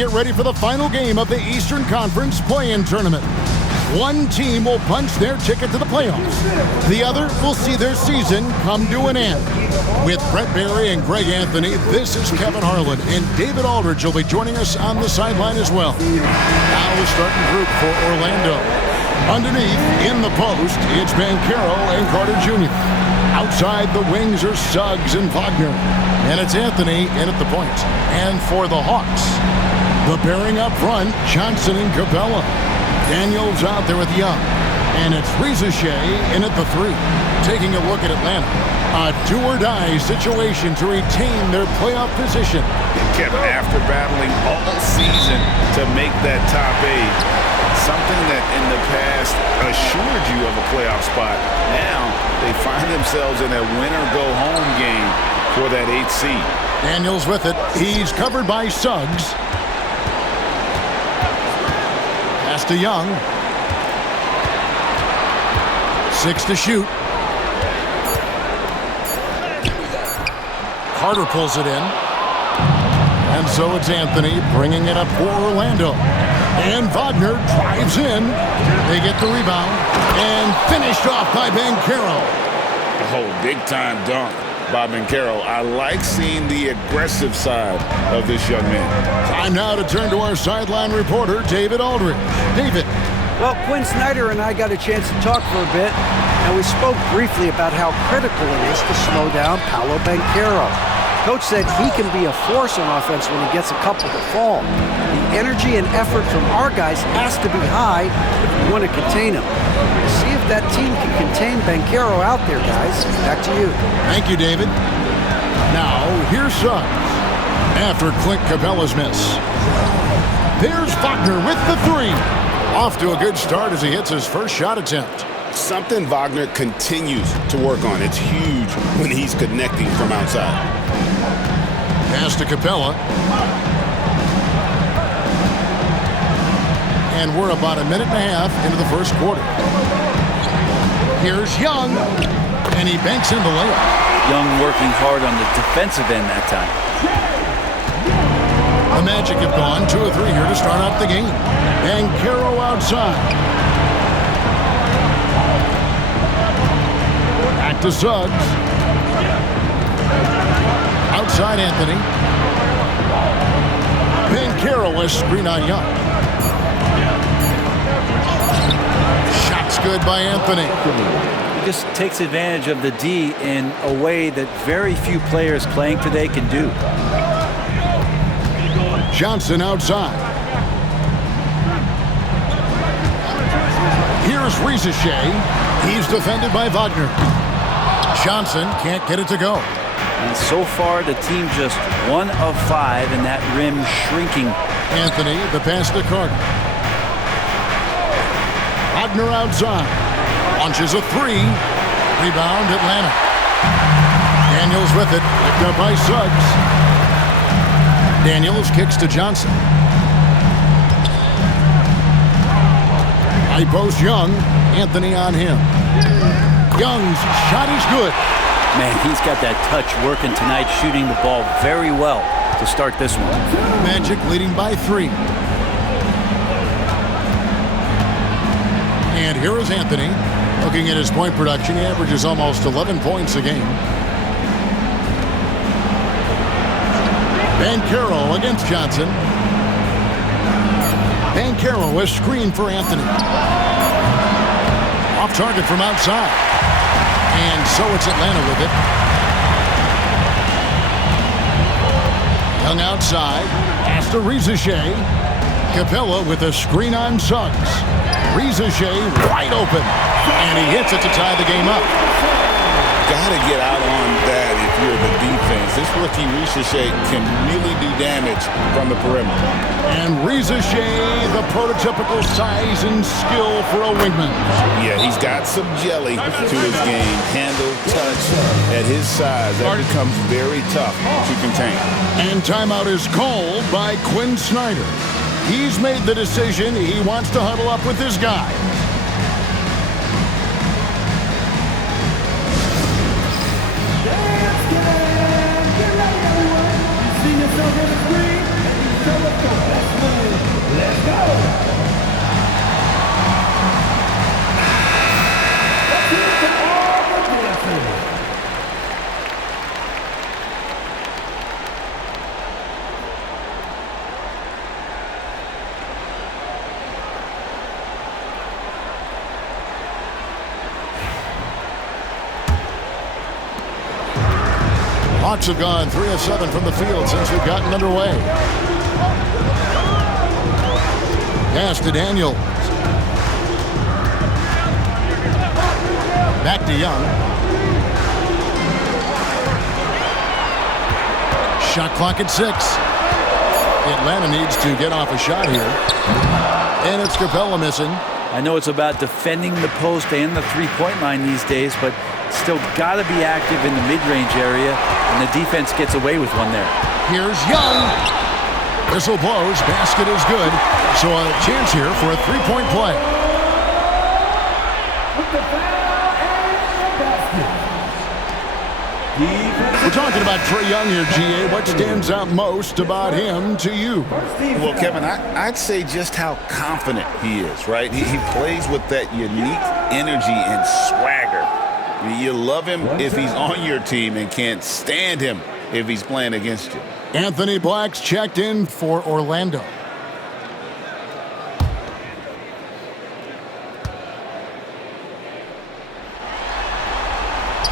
Get ready for the final game of the Eastern Conference Playin tournament. One team will punch their ticket to the playoffs. The other will see their season come to an end. With Brett Barry and Greg Anthony, this is Kevin Harlan, and David Aldridge will be joining us on the sideline as well. Now the starting group for Orlando. Underneath, in the post, it's Banchero and Carter Jr. Outside the wings are Suggs and Wagner. And it's Anthony in at the point. And for the Hawks, the pairing up front, Johnson and Capella. Daniels out there with Young. And it's Rizachet in at the 3. Taking a look at Atlanta. A do-or-die situation to retain their playoff position. Kevin, after battling all season to make that top 8, something that in the past assured you of a playoff spot, now they find themselves in a win-or-go-home game for that 8th seed. Daniels with it. He's covered by Suggs. Pass to Young. 6 to shoot. Carter pulls it in. And so it's Anthony bringing it up for Orlando. And Wagner drives in. They get the rebound. And finished off by Banchero. Oh, big-time dunk by Banchero. I like seeing the aggressive side of this young man. Time now to turn to our sideline reporter, David Aldridge. David. Well, Quinn Snyder and I got a chance to talk for a bit, and we spoke briefly about how critical it is to slow down Paolo Banchero. Coach said he can be a force on offense when he gets a couple to fall. The energy and effort from our guys has to be high if we want to contain him. See if that team can contain Banchero out there, guys. Back to you. Thank you, David. Now, here's Suggs after Clint Capella's miss. There's Wagner with the 3. Off to a good start as he hits his first shot attempt. Something Wagner continues to work on. It's huge when he's connecting from outside. Pass to Capella. And we're about a minute and a half into the first quarter. Here's Young, and he banks in the layup. Young working hard on the defensive end that time. The Magic have gone 2 or 3 here to start out the game. Banchero outside. Back to Suggs. Outside Anthony. Banchero is screen on Young. Shot's good by Anthony. He just takes advantage of the D in a way that very few players playing today can do. Johnson outside. Here's Rizachet. He's defended by Wagner. Johnson can't get it to go. And so far, the team just 1 of 5, and that rim shrinking. Anthony, the pass to Carter. Wagner outside. Launches a 3. Rebound, Atlanta. Daniels with it. Picked up by Suggs. Daniels kicks to Johnson. High post Young. Anthony on him. Young's shot is good. Man, he's got that touch working tonight, shooting the ball very well to start this one. Magic leading by 3. And here is Anthony. Looking at his point production, he averages almost 11 points a game. Banchero against Johnson. Banchero is screened for Anthony. Off target from outside. And so it's Atlanta with it. Young outside. Pass to Rizachet. Capella with a screen on Suggs. Rizachet wide open. And he hits it to tie the game up. Gotta get out on that if you're the defense. This rookie Rizachet can really do damage from the perimeter. And Rizachet, the prototypical size and skill for a wingman. Yeah, he's got some jelly to his game. Handle, touch. At his size, that becomes very tough to contain. And timeout is called by Quinn Snyder. He's made the decision. He wants to huddle up with his guy. Get ready, everyone. You see yourself on the screen, and you show us the best Hawks have gone 3 of 7 from the field since we've gotten underway. Pass to Daniel. Back to Young. Shot clock at 6. Atlanta needs to get off a shot here. And it's Capella missing. I know it's about defending the post and the three-point line these days, but still got to be active in the mid-range area, and the defense gets away with one there. Here's Young. Whistle blows. Basket is good. So a chance here for a three-point play. We're talking about Trae Young here, GA. What stands out most about him to you? Well, Kevin, I'd say just how confident he is, right? He plays with that unique energy and swagger. You love him if he's on your team and can't stand him if he's playing against you. Anthony Black's checked in for Orlando.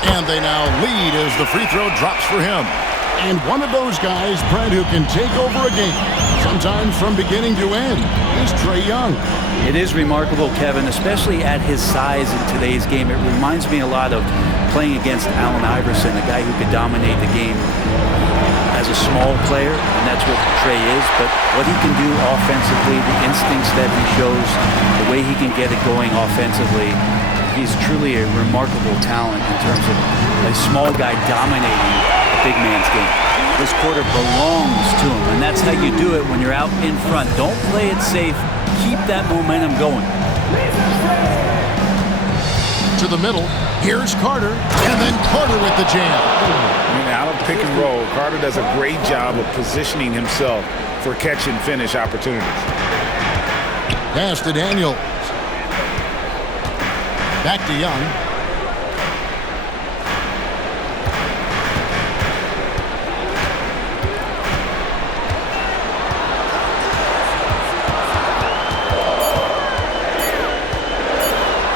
And they now lead as the free throw drops for him. And one of those guys, Brent, who can take over a game, sometimes from beginning to end, is Trae Young. It is remarkable, Kevin, especially at his size in today's game. It reminds me a lot of playing against Allen Iverson, a guy who could dominate the game as a small player, and that's what Trae is. But what he can do offensively, the instincts that he shows, the way he can get it going offensively, he's truly a remarkable talent in terms of a small guy dominating a big man's game. This quarter belongs to him, and that's how you do it when you're out in front. Don't play it safe. Keep that momentum going. To the middle. Here's Carter, and then Carter with the jam. Out of pick and roll, Carter does a great job of positioning himself for catch and finish opportunities. Pass to Daniel. Back to Young.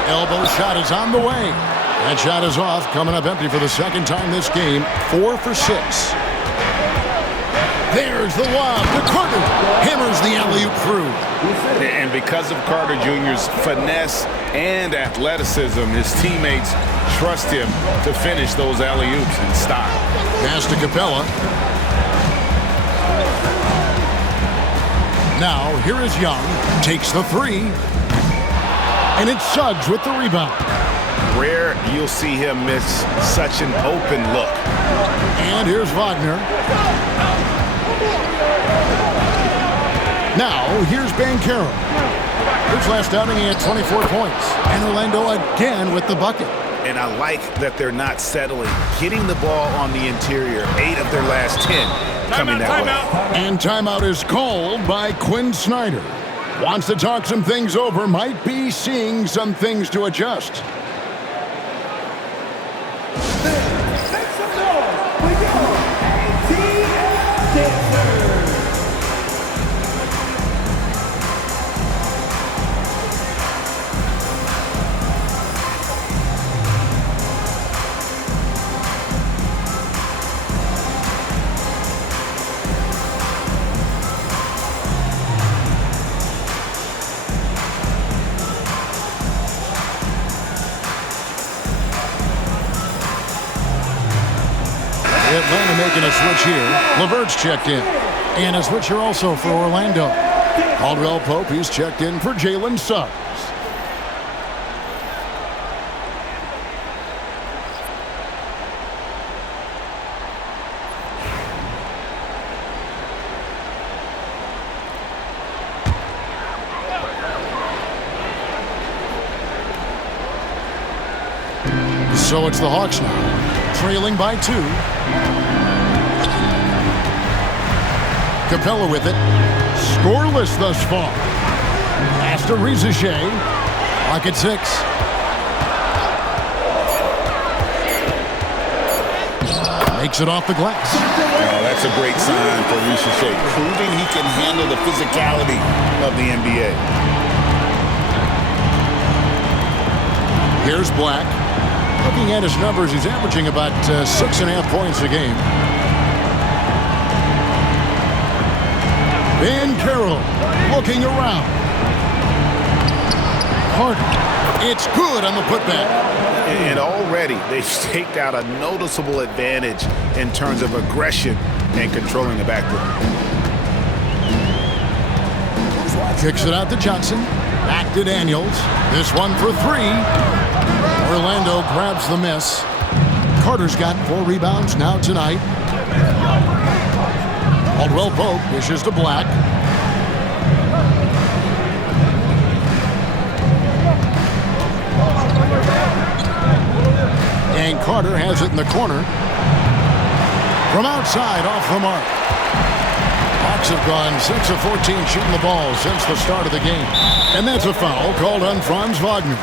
Elbow shot is on the way. That shot is off, coming up empty for the second time this game. 4 for 6. There's the lob to Carter. Hammers the alley-oop through. And because of Carter Jr.'s finesse and athleticism, his teammates trust him to finish those alley-oops in style. Pass to Capella. Now, here is Young. Takes the 3. And it's Suggs with the rebound. Rare you'll see him miss such an open look. And here's Wagner. Now, here's Banchero. His last outing, he had 24 points. And Orlando again with the bucket. And I like that they're not settling. Getting the ball on the interior, 8 of their last 10 coming that way. And timeout is called by Quinn Snyder. Wants to talk some things over, might be seeing some things to adjust. Atlanta making a switch here. LeVert's checked in. And a switch here also for Orlando. Caldwell Pope, he's checked in for Jalen Suggs. So it's the Hawks now, trailing by 2. Capella with it. Scoreless thus far. Pass to Rizichet. Clock at 6. Makes it off the glass. Oh, that's a great sign for Rizichet, proving he can handle the physicality of the NBA. Here's Black. Looking at his numbers, he's averaging about 6.5 points a game. Carroll looking around. Carter, it's good on the putback. And already they've staked out a noticeable advantage in terms of aggression and controlling the backcourt. Kicks it out to Johnson. Back to Daniels. This one for three. Orlando grabs the miss. Carter's got 4 rebounds now tonight. Caldwell Pope dishes to Black. And Carter has it in the corner. From outside, off the mark. Hawks have gone 6 of 14 shooting the ball since the start of the game. And that's a foul called on Franz Wagner.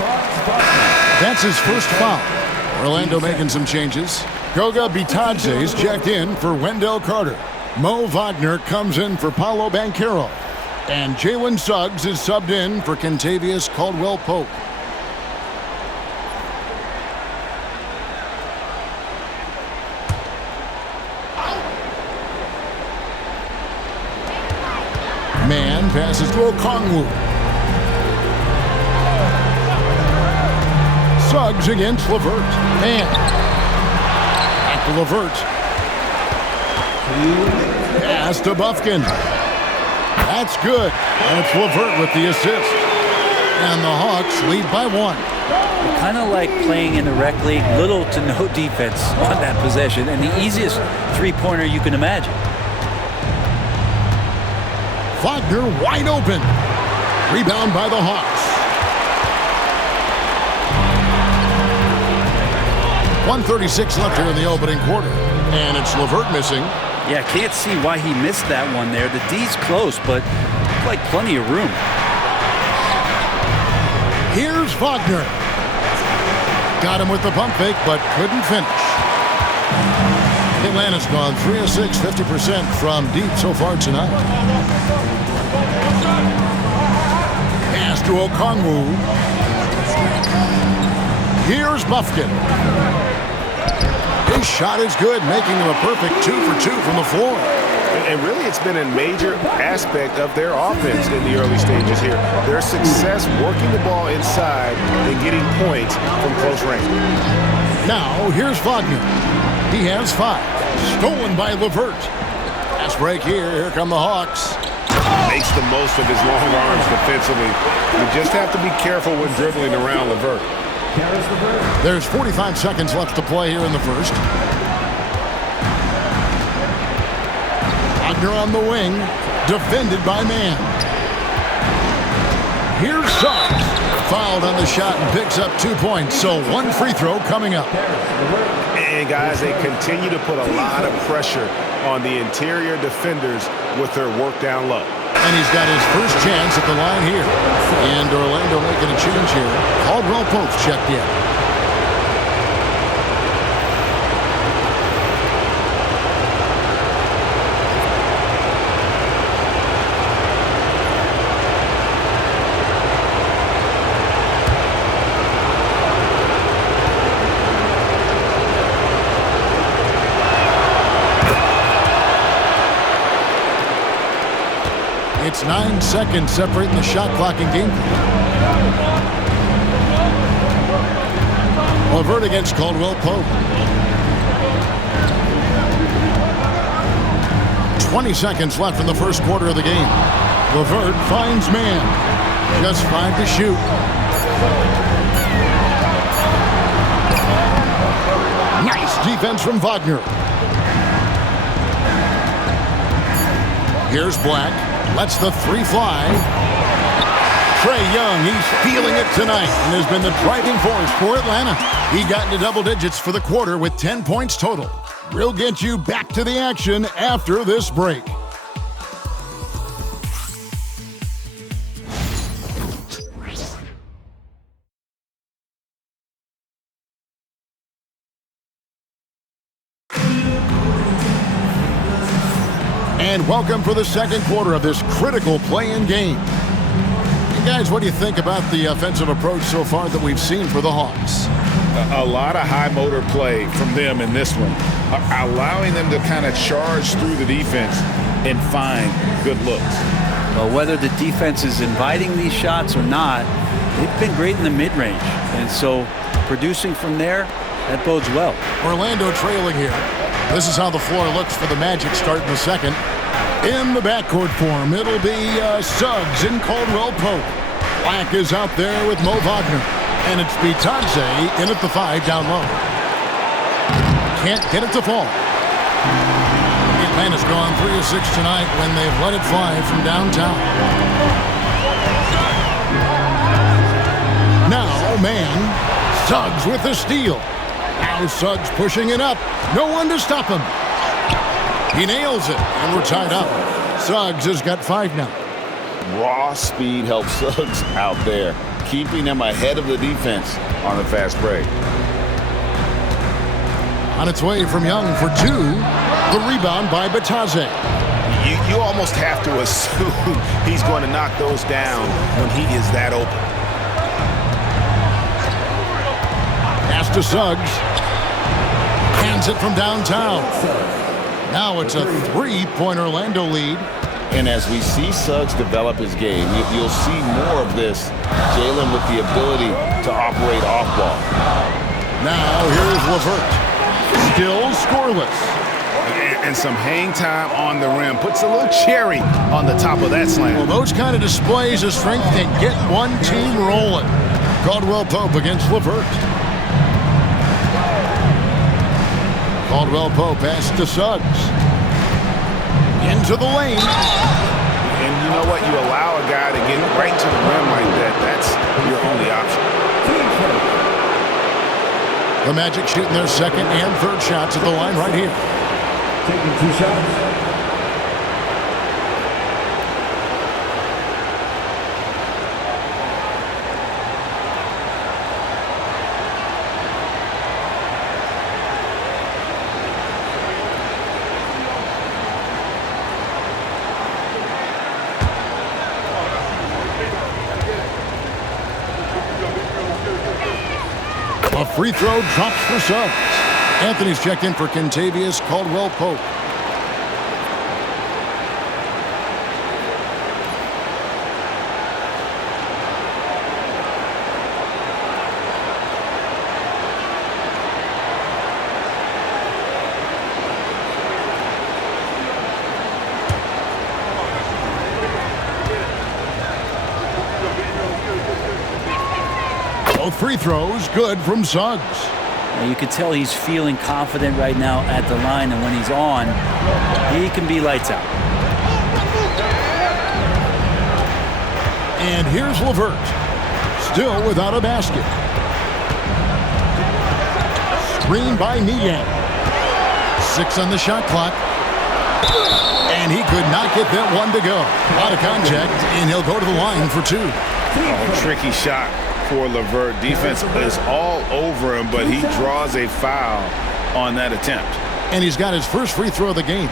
That's his first foul. Orlando making some changes. Goga Bitadze's checked in for Wendell Carter. Mo Wagner comes in for Paolo Banchero. And Jalen Suggs is subbed in for Kentavious Caldwell-Pope. Man passes to Okongwu. Suggs against LeVert. Man. Back to LeVert. Pass to Bufkin. That's good. And it's LeVert with the assist. And the Hawks lead by 1. Kind of like playing in the rec league, little to no defense on that possession, and the easiest three-pointer you can imagine. Wagner wide open. Rebound by the Hawks. 1:36 left here in the opening quarter. And it's LeVert missing. Yeah, can't see why he missed that one there. The D's close, but like plenty of room. Here's Wagner. Got him with the pump fake, but couldn't finish. Atlanta's gone 3 of 6, 50% from deep so far tonight. Pass to Okongwu. Here's Bufkin. His shot is good, making him a perfect 2 for 2 from the floor. And really, it's been a major aspect of their offense in the early stages here. Their success working the ball inside and getting points from close range. Now, here's Wagner. He has 5. Stolen by LeVert. Pass break here. Here come the Hawks. Makes the most of his long arms defensively. You just have to be careful when dribbling around LeVert. There's 45 seconds left to play here in the first. Wagner on the wing. Defended by Man. Here's Suggs. Fouled on the shot and picks up 2 points. So 1 free throw coming up. And guys, they continue to put a lot of pressure on the interior defenders with their work down low. And he's got his first chance at the line here. And Orlando making a change here. Caldwell-Pope's checked in. It's 9 seconds separating the shot clock and game clock. LeVert against Caldwell-Pope. 20 seconds left in the first quarter of the game. LeVert finds Man. Just 5 to shoot. Nice defense from Wagner. Here's Black. Lets the 3 fly. Trae Young, he's feeling it tonight and has been the driving force for Atlanta. He got into double digits for the quarter with 10 points total. We'll get you back to the action after this break. And welcome for the second quarter of this critical play-in game. And guys, what do you think about the offensive approach so far that we've seen for the Hawks? A lot of high motor play from them in this one, allowing them to kind of charge through the defense and find good looks. Well, whether the defense is inviting these shots or not, they've been great in the mid-range. And so producing from there, that bodes well. Orlando trailing here. This is how the floor looks for the Magic starting the second. In the backcourt form, it'll be Suggs and Caldwell Pope. Black is out there with Mo Wagner. And it's Bitadze in at the 5 down low. Can't get it to fall. Atlanta's gone 3 of 6 tonight when they've let it fly from downtown. Now, man, Suggs with the steal. Now Suggs pushing it up. No one to stop him. He nails it, and we're tied up. Suggs has got 5 now. Raw speed helps Suggs out there, keeping them ahead of the defense on the fast break. On its way from Young for 2. The rebound by Bitadze. You almost have to assume he's going to knock those down when he is that open. Pass to Suggs. Hands it from downtown. Now it's a 3-point Orlando lead. And as we see Suggs develop his game, you'll see more of this. Jalen with the ability to operate off ball. Now here's LeVert. Still scoreless. And some hang time on the rim. Puts a little cherry on the top of that slam. Well, those kind of displays of strength can get one team rolling. Caldwell Pope against LeVert. Caldwell Pope pass to Suggs. Into the lane. And you know what? You allow a guy to get right to the rim like that. That's your only option. The Magic shooting their second and third shots at the line right here. Taking 2 shots. A free throw drops for Suggs. Anthony's checked in for Kentavious Caldwell-Pope. Both free throws good from Suggs. You can tell he's feeling confident right now at the line, and when he's on, he can be lights out. And here's LeVert, still without a basket. Screen by Niang. 6 on the shot clock. And he could not get that one to go. A lot of contact, and he'll go to the line for 2. Oh, tricky shot for LeVert. Defense is all over him, but he draws a foul on that attempt. And he's got his first free throw of the game.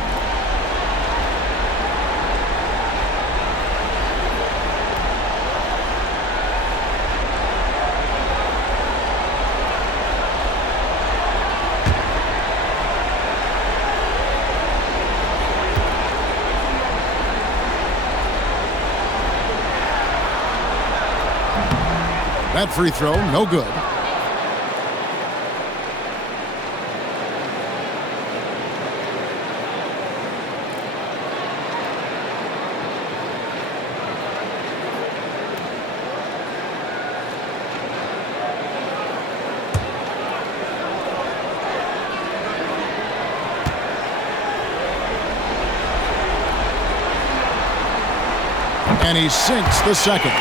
That free throw, no good. And he sinks the second.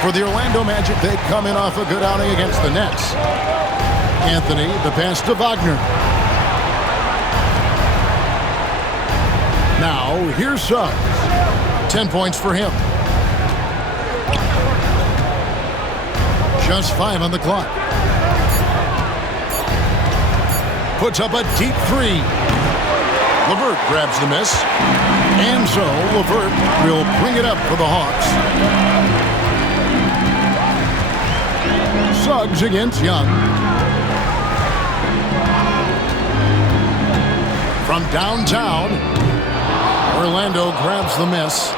For the Orlando Magic, they come in off a good outing against the Nets. Anthony, the pass to Wagner. Now, here's Suggs. 10 points for him. Just 5 on the clock. Puts up a deep 3. LeVert grabs the miss. And so, LeVert will bring it up for the Hawks. Suggs against Young. From downtown, Orlando grabs the miss.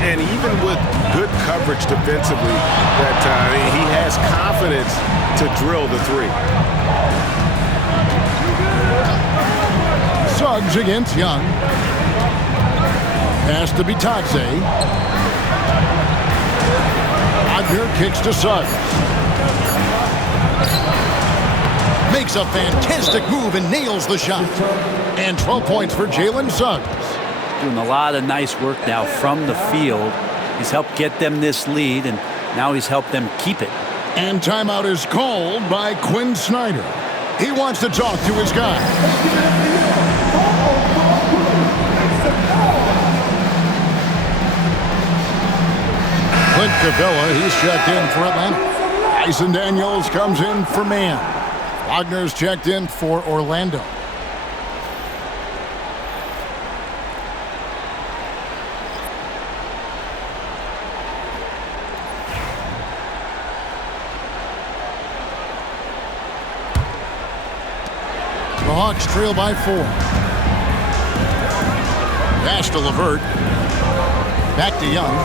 And even with good coverage defensively, that he has confidence to drill the three. Suggs against Young. Pass to Bitadze. Wagner kicks to Suggs. Makes a fantastic move and nails the shot. And 12 points for Jalen Suggs. Doing a lot of nice work now from the field. He's helped get them this lead, and now he's helped them keep it. And timeout is called by Quinn Snyder. He wants to talk to his guy. Clint Capella, he's checked in for Atlanta. Tyson Daniels comes in for man. Wagner's checked in for Orlando. The Hawks trail by 4. Pass to LeVert. Back to Young.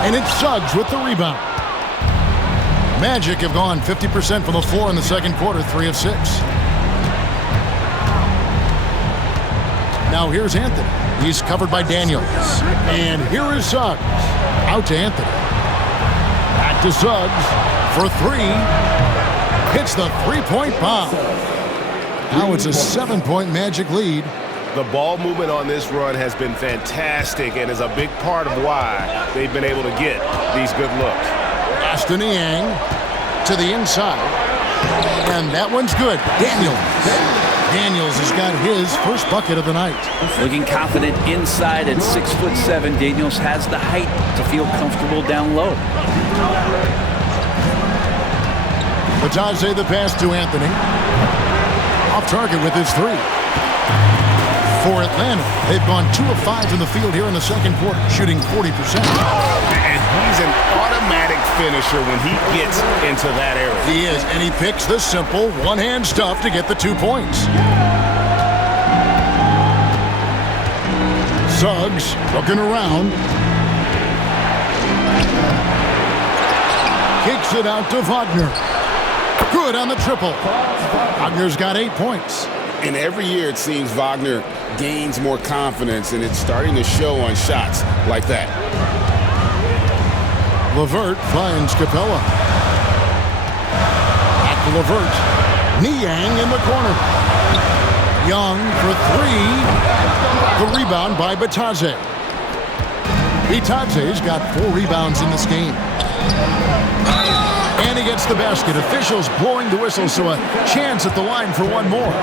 And it's Suggs with the rebound. Magic have gone 50% from the floor in the second quarter, 3 of 6. Now here's Anthony. He's covered by Daniels. And here is Suggs. Out to Anthony. Back to Suggs for 3. Hits the three-point bomb. Now it's a 7-point Magic lead. The ball movement on this run has been fantastic and is a big part of why they've been able to get these good looks. Aston Yang to the inside. And that one's good. Daniels has got his first bucket of the night. Looking confident inside at 6'7". Daniels has the height to feel comfortable down low. Bitadze the pass to Anthony. Off target with his 3. For Atlanta, they've gone 2 of 5 in the field here in the second quarter, shooting 40%. And he's an automatic finisher when he gets into that area. He is, and he picks the simple one-hand stuff to get the 2 points. Suggs looking around. Kicks it out to Wagner. Good on the triple. Wagner's got 8 points. And every year it seems Wagner gains more confidence, and it's starting to show on shots like that. LeVert finds Capella. Back to LeVert. Niang in the corner. Young for 3. The rebound by Bitadze. Bitadze's got 4 rebounds in this game. And he gets the basket. Officials blowing the whistle, so a chance at the line for one more.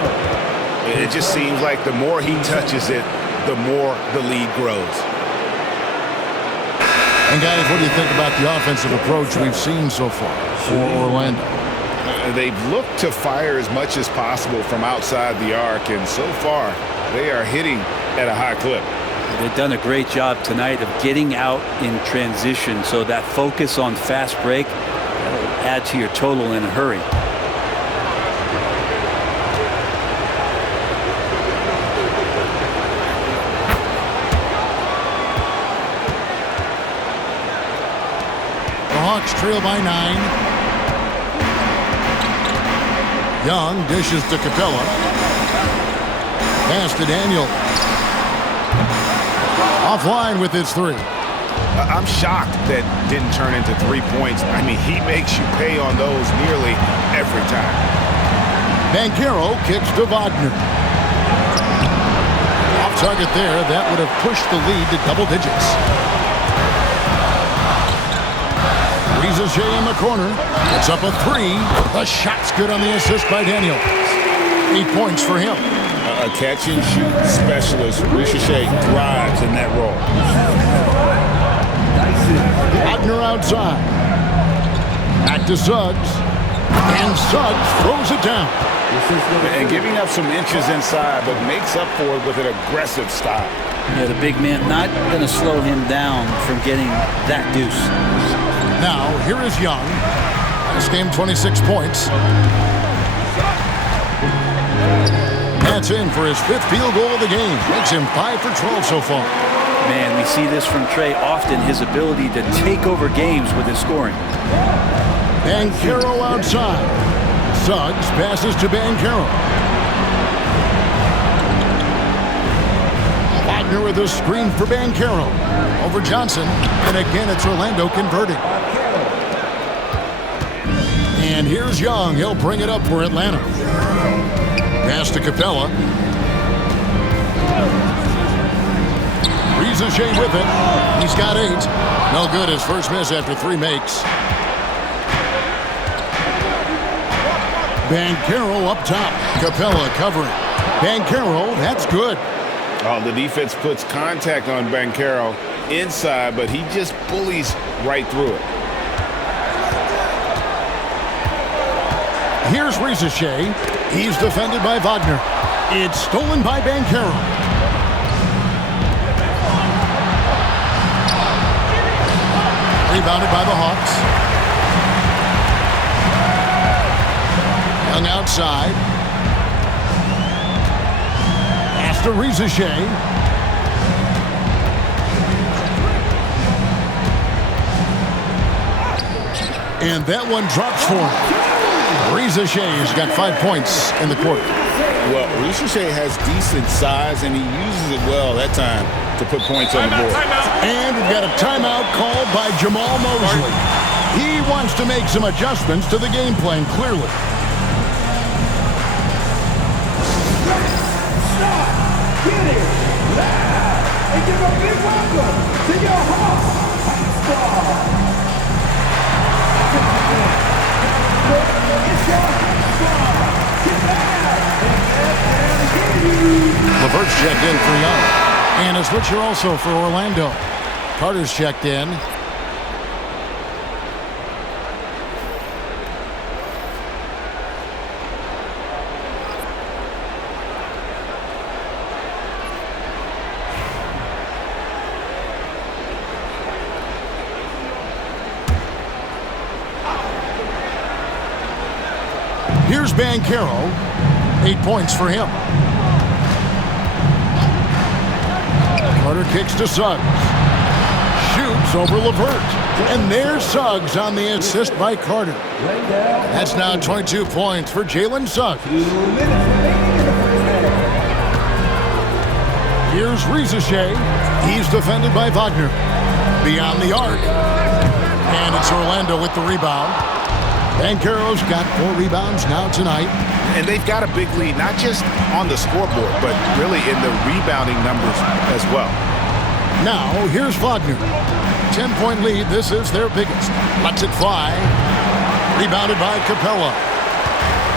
It just seems like the more he touches it, the more the lead grows. And guys, what do you think about the offensive approach we've seen so far for Orlando? They've looked to fire as much as possible from outside the arc, and so far they are hitting at a high clip. They've done a great job tonight of getting out in transition, so that focus on fast break will add to your total in a hurry. The Hawks trail by 9. Young dishes to Capella. Pass to Daniel. Offline with his 3. I'm shocked that didn't turn into 3 points. I mean, he makes you pay on those nearly every time. Banchero kicks to Wagner. Off target there. That would have pushed the lead to double digits. Riza in the corner. It's up a 3. The shot's good on the assist by Daniel. 8 points for him. A catch-and-shoot specialist. Riza thrives in that role. Wagner outside. Back to Suggs. And Suggs throws it down. And giving up some inches inside, but makes up for it with an aggressive style. Yeah, the big man not going to slow him down from getting that deuce. Now, here is Young. This game, 26 points. That's in for his 5th field goal of the game. Makes him 5 for 12 so far. Man, we see this from Trey often, his ability to take over games with his scoring. Banchero outside. Suggs passes to Banchero. Wagner with a screen for Banchero. Over Johnson. And again, it's Orlando converting. And here's Young. He'll bring it up for Atlanta. Pass to Capella. Rizachet with it. He's got 8. No good. His first miss after 3 makes. Banchero up top. Capella covering. Banchero, that's good. Oh, the defense puts contact on Banchero inside, but he just bullies right through it. Here's Rizachet. He's defended by Wagner. It's stolen by Banchero. Rebounded by the Hawks. Young outside. Pass to Rizachet. And that one drops for him. Rizachet's got 5 points in the quarter. Well, Rizachet has decent size, and he uses it well that time to put points on the board. And we've got a timeout called by Jamal Mosley. He wants to make some adjustments to the game plan, clearly. Get it loud and give a big welcome to your host, Star. It's your Star. Get loud and hear you. LeVert's checked in for Young. And a switcher also for Orlando. Carter's checked in. Here's Banchero. 8 points for him. Carter kicks to Suggs. Shoots over LeVert. And there's Suggs on the assist by Carter. That's now 22 points for Jalen Suggs. 2 minutes remaining in the first half. Here's Rizachet. He's defended by Wagner. Beyond the arc. And it's Orlando with the rebound. Banchero's got 4 rebounds now tonight. And they've got a big lead, not just on the scoreboard, but really in the rebounding numbers as well. Now, here's Wagner. 10-point lead. This is their biggest. Lets it fly. Rebounded by Capella.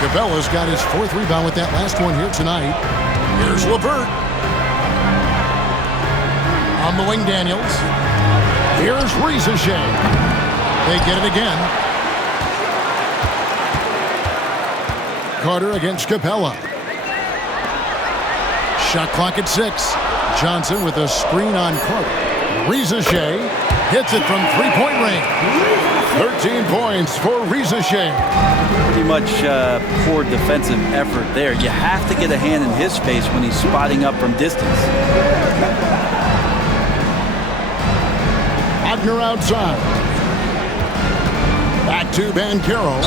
Capella's got his 4th rebound with that last one here tonight. Here's LeVert. On the wing, Daniels. Here's Rizachet. They get it again. Carter against Capella. Shot clock at 6. Johnson with a screen on Carter. Rizachet hits it from 3-point range. 13 points for Rizachet. Pretty much poor defensive effort there. You have to get a hand in his face when he's spotting up from distance. Wagner outside. Back to Banchero.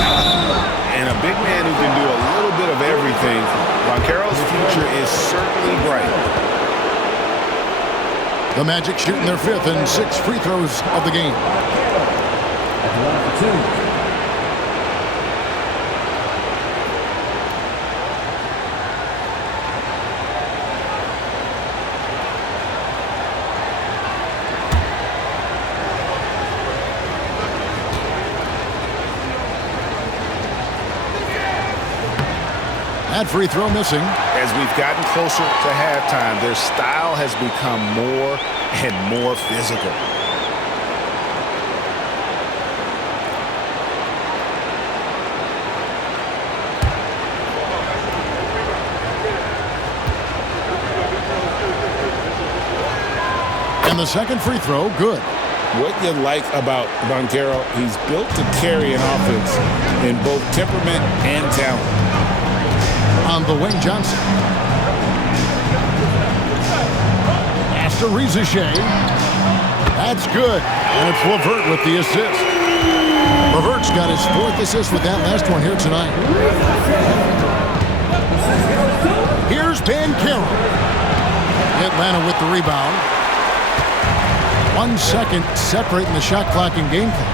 And a big man who can do a little bit of everything. Banchero's future is certainly bright. The Magic shooting their 5th and 6th free throws of the game. That free throw missing. As we've gotten closer to halftime, their style has become more and more physical. And the second free throw, good. what you like about Banchero, he's built to carry an offense in both temperament and talent. On the wing, Johnson. Pass to Rizachet. That's good. And it's Levert with the assist. Levert's got his 4th assist with that last one here tonight. Here's Banchero. Atlanta with the rebound. 1 second separating the shot clock and game clock.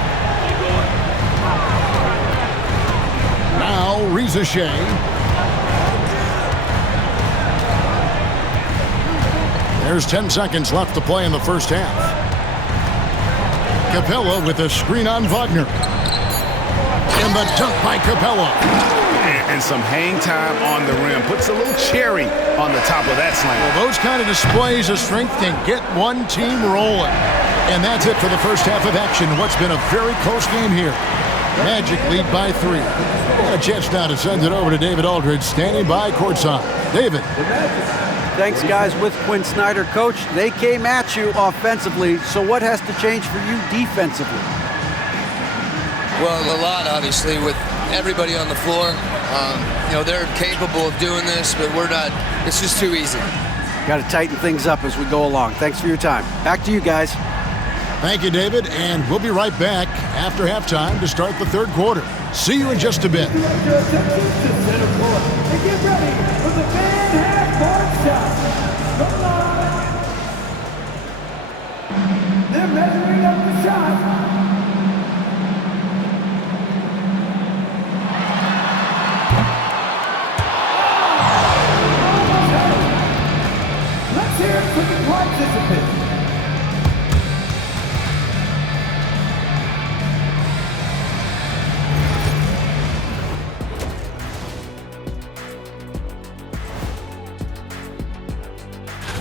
Now Rizachet. There's 10 seconds left to play in the first half. Capella with a screen on Wagner. And the dunk by Capella. And some hang time on the rim. Puts a little cherry on the top of that slam. Well, those kind of displays of strength can get one team rolling. And that's it for the first half of action. What's been a very close game here. Magic lead by 3. A chance now to send it over to David Aldridge, standing by courtside. David. Thanks, guys. With Quinn Snyder, Coach, they came at you offensively. So what has to change for you defensively? Well, a lot, obviously, with everybody on the floor. They're capable of doing this, but we're not. It's just too easy. Got to tighten things up as we go along. Thanks for your time. Back to you guys. Thank you, David, and we'll be right back after halftime to start the third quarter. See you in just a bit. Direct your attention to center court and get ready for the man half-court shot. From the line. They're measuring up the shot. Let's hear it for the participants.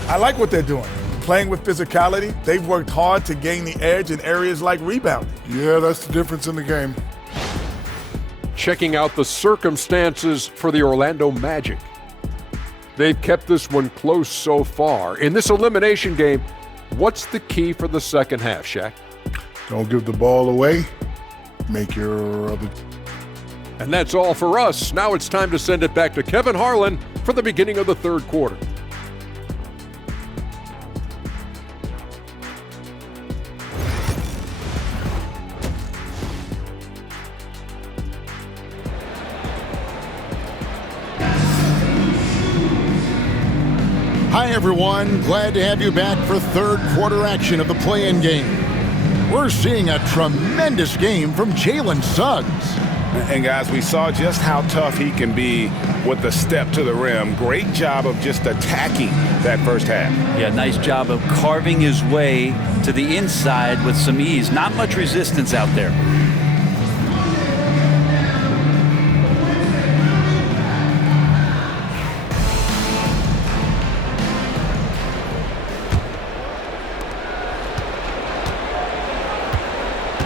I like what they're doing. Playing with physicality, they've worked hard to gain the edge in areas like rebounding. Yeah, that's the difference in the game. Checking out the circumstances for the Orlando Magic. They've kept this one close so far. In this elimination game, what's the key for the second half, Shaq? Don't give the ball away. Make your other... And that's all for us. Now it's time to send it back to Kevin Harlan for the beginning of the third quarter. Hi, everyone. Glad to have you back for third quarter action of the play-in game. We're seeing a tremendous game from Jalen Suggs. And guys, we saw just how tough he can be with the step to the rim. Great job of just attacking that first half. Yeah, nice job of carving his way to the inside with some ease. Not much resistance out there.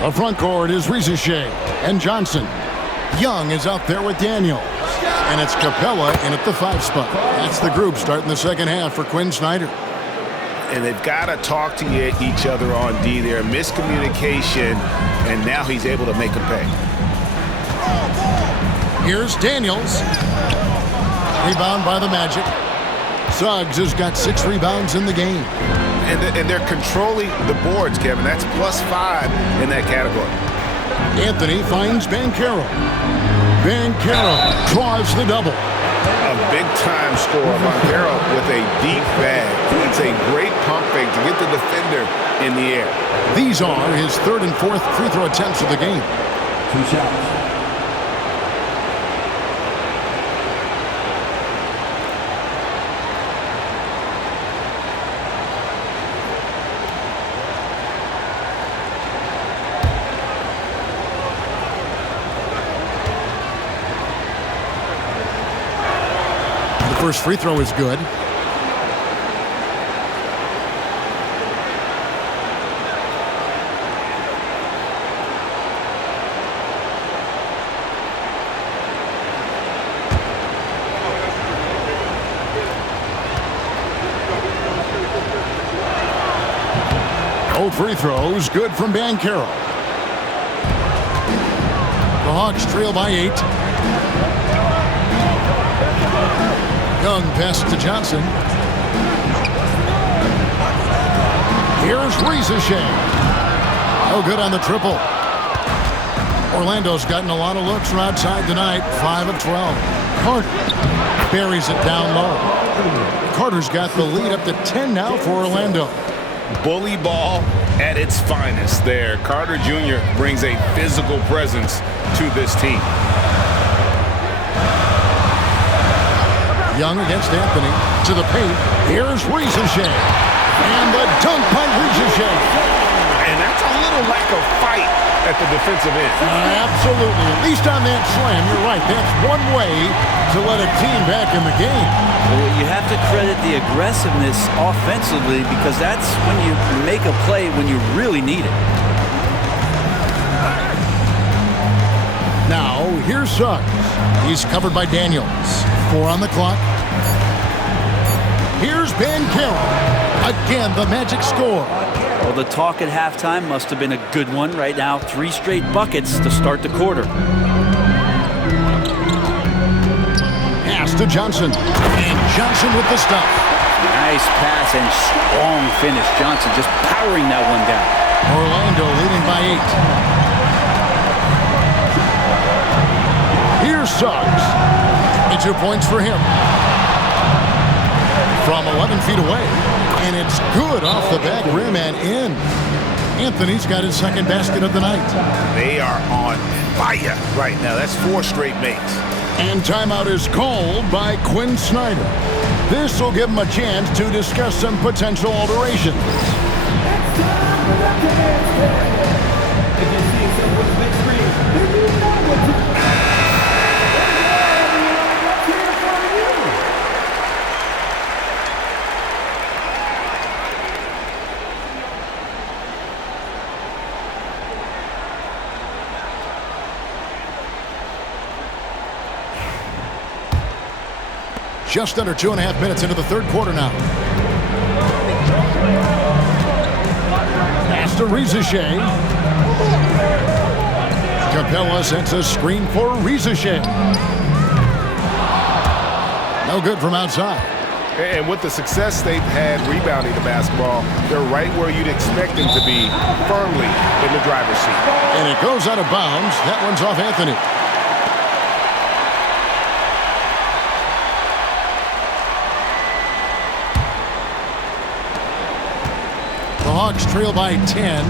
The front court is Rizachet and Johnson. Young is out there with Daniels. And it's Capella in at the 5 spot. That's the group starting the second half for Quinn Snyder. And they've got to talk to each other on D there. Miscommunication, and now he's able to make a pay. Here's Daniels. Rebound by the Magic. Suggs has got 6 rebounds in the game. And they're controlling the boards, Kevin. That's +5 in that category. Anthony finds Banchero. Banchero draws the double. A big-time score. Banchero with a deep bag. It's a great pump fake to get the defender in the air. These are his 3rd and 4th free throw attempts of the game. 2 shots. First free throw is good. Both free throws good from Banchero. The Hawks trail by 8. Young passes to Johnson. Here's Rieseshay. No good on the triple. Orlando's gotten a lot of looks from outside tonight. 5 of 12. Carter buries it down low. Carter's got the lead up to 10 now for Orlando. Bully ball at its finest there. Carter Jr. brings a physical presence to this team. Young against Anthony. To the paint. Here's Rieseshay. And the dunk by Rieseshay. And that's a little lack of fight at the defensive end. Absolutely. At least on that slam, you're right. That's one way to let a team back in the game. Well, you have to credit the aggressiveness offensively because that's when you make a play when you really need it. Now, here's Suggs. He's covered by Daniels. 4 on the clock. Here's Banchero. Again, the Magic score. Well, the talk at halftime must have been a good one. Right now, 3 straight buckets to start the quarter. Pass to Johnson. And Johnson with the stuff. Nice pass and strong finish. Johnson just powering that one down. Orlando leading by 8. Here's Suggs. And 2 points for him. From 11 feet away. And it's good off the back rim and in. Anthony's got his second basket of the night. They are on fire right now. That's 4 straight makes. And timeout is called by Quinn Snyder. This will give him a chance to discuss some potential alterations. It's time for them to dance. If you see some with the big screen, then you know what to do. Let's hear it from you. Just under 2.5 minutes into the third quarter now. Pass to Rieseshay. Capella sets a screen for Rieseshay. No good from outside. And with the success they've had rebounding the basketball, they're right where you'd expect them to be, firmly in the driver's seat. And it goes out of bounds. That one's off Anthony. The Hawks trail by 10.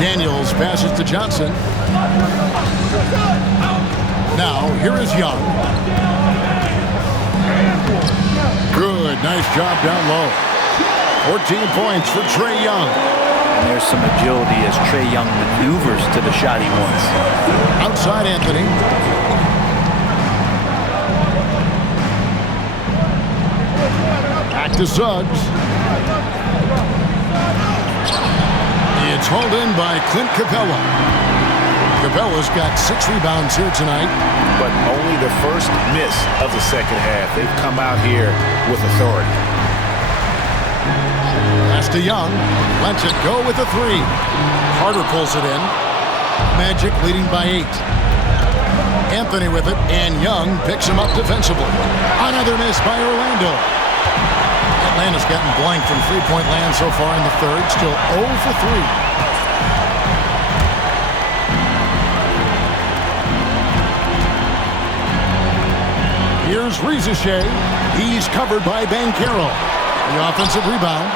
Daniels passes to Johnson. Now, here is Young. Good, nice job down low. 14 points for Trae Young. And there's some agility as Trae Young maneuvers to the shot he wants. Outside Anthony. Back to Suggs. It's hauled in by Clint Capella. Capella's got 6 rebounds here tonight. But only the first miss of the second half. They've come out here with authority. Pass to Young. Lets it go with a 3. Carter pulls it in. Magic leading by 8. Anthony with it, and Young picks him up defensively. Another miss by Orlando. Atlanta's gotten blank from three-point land so far in the third. Still 0 for 3. Here's Rieseshay. He's covered by Banchero. The offensive rebound.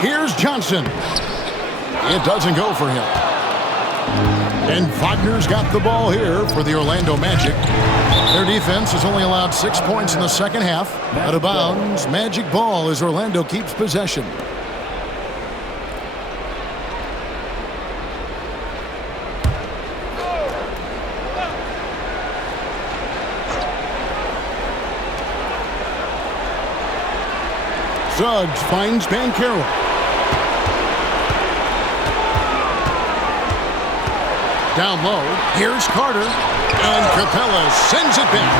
Here's Johnson. It doesn't go for him. And Wagner's got the ball here for the Orlando Magic. Their defense has only allowed 6 points in the second half. Out of bounds, Magic ball as Orlando keeps possession. Suggs finds Banchero. Down low, here's Carter. And Capella sends it back.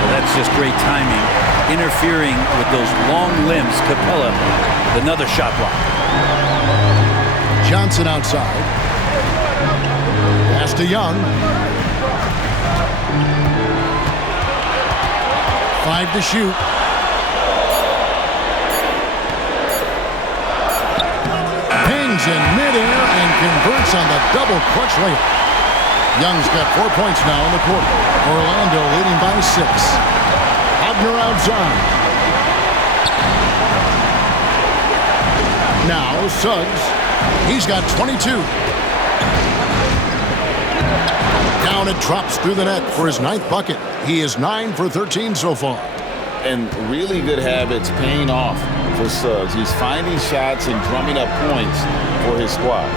Well, that's just great timing. Interfering with those long limbs. Capella with another shot block. Johnson outside. Pass to Young. 5 to shoot. Hangs in midair and converts on the double clutch layup. Young's got 4 points now in the quarter. Orlando leading by 6. Abner outside. Now Suggs. He's got 22. Down it drops through the net for his 9th bucket. He is 9 for 13 so far. And really good habits paying off for Suggs. He's finding shots and drumming up points for his squad.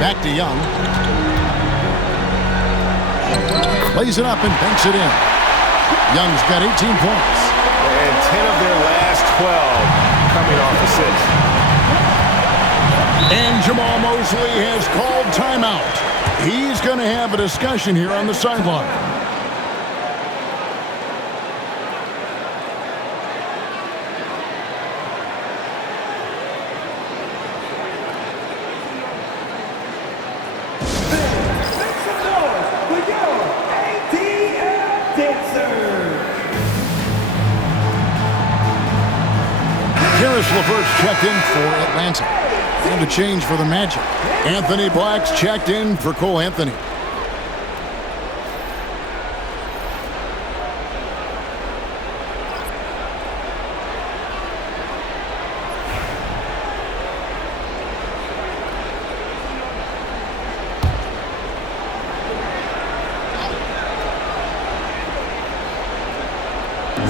Back to Young. Plays it up and banks it in. Young's got 18 points. And 10 of their last 12 coming off assists. And Jamal Mosley has called timeout. He's going to have a discussion here on the sideline. LeVert's checked in for Atlanta. And a change for the Magic. Anthony Black's checked in for Cole Anthony.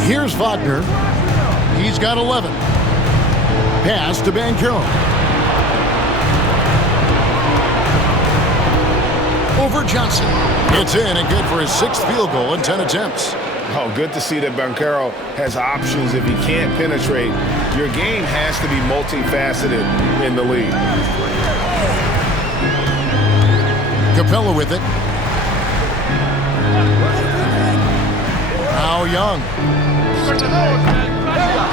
Here's Wagner. He's got 11. Pass to Banchero. Over Johnson. It's in and good for his 6th field goal in 10 attempts. Oh, good to see that Banchero has options if he can't penetrate. Your game has to be multifaceted in the league. Capella with it. Now Young.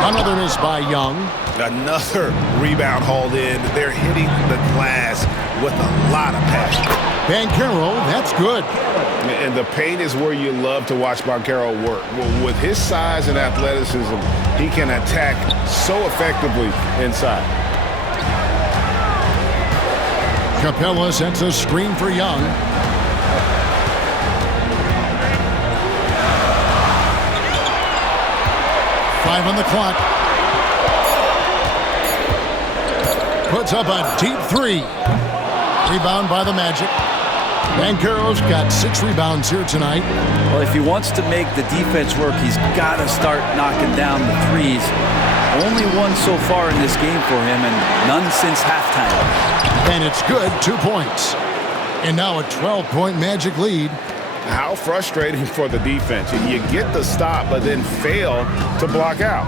Another miss by Young. Another rebound hauled in. They're hitting the glass with a lot of passion. Banchero, that's good. And the paint is where you love to watch Banchero work. Well, with his size and athleticism, he can attack so effectively inside. Capella sets a screen for Young. Five on the clock. Puts up a deep 3. Rebound by the Magic. Banchero's got 6 rebounds here tonight. Well, if he wants to make the defense work, he's got to start knocking down the threes. Only one so far in this game for him, and none since halftime. And it's good, 2 points. And now a 12-point Magic lead. How frustrating for the defense. You get the stop, but then fail to block out.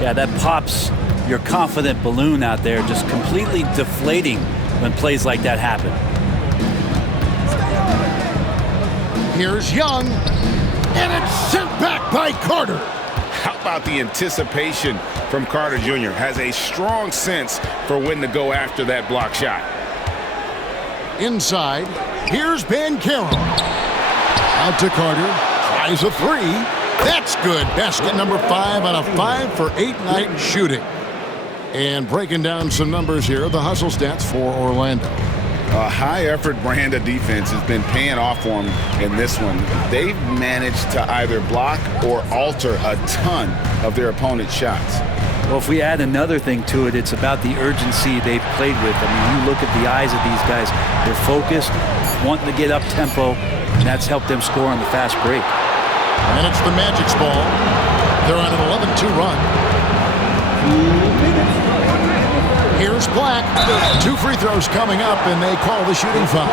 Yeah, that pops your confident balloon out there, just completely deflating when plays like that happen. Here's Young, and it's sent back by Carter. How about the anticipation from Carter Jr.? Has a strong sense for when to go after that block shot. Inside, here's Banchero. Out to Carter, tries a 3. That's good. Basket number 5 out of 5 for 8-night shooting. And breaking down some numbers here, the hustle stats for Orlando. A high-effort brand of defense has been paying off for them in this one. They've managed to either block or alter a ton of their opponent's shots. Well, if we add another thing to it, it's about the urgency they've played with. I mean, you look at the eyes of these guys. They're focused, wanting to get up tempo, and that's helped them score on the fast break. And it's the Magic's ball. They're on an 11-2 run. Here's Black. 2 free throws coming up, and they call the shooting foul.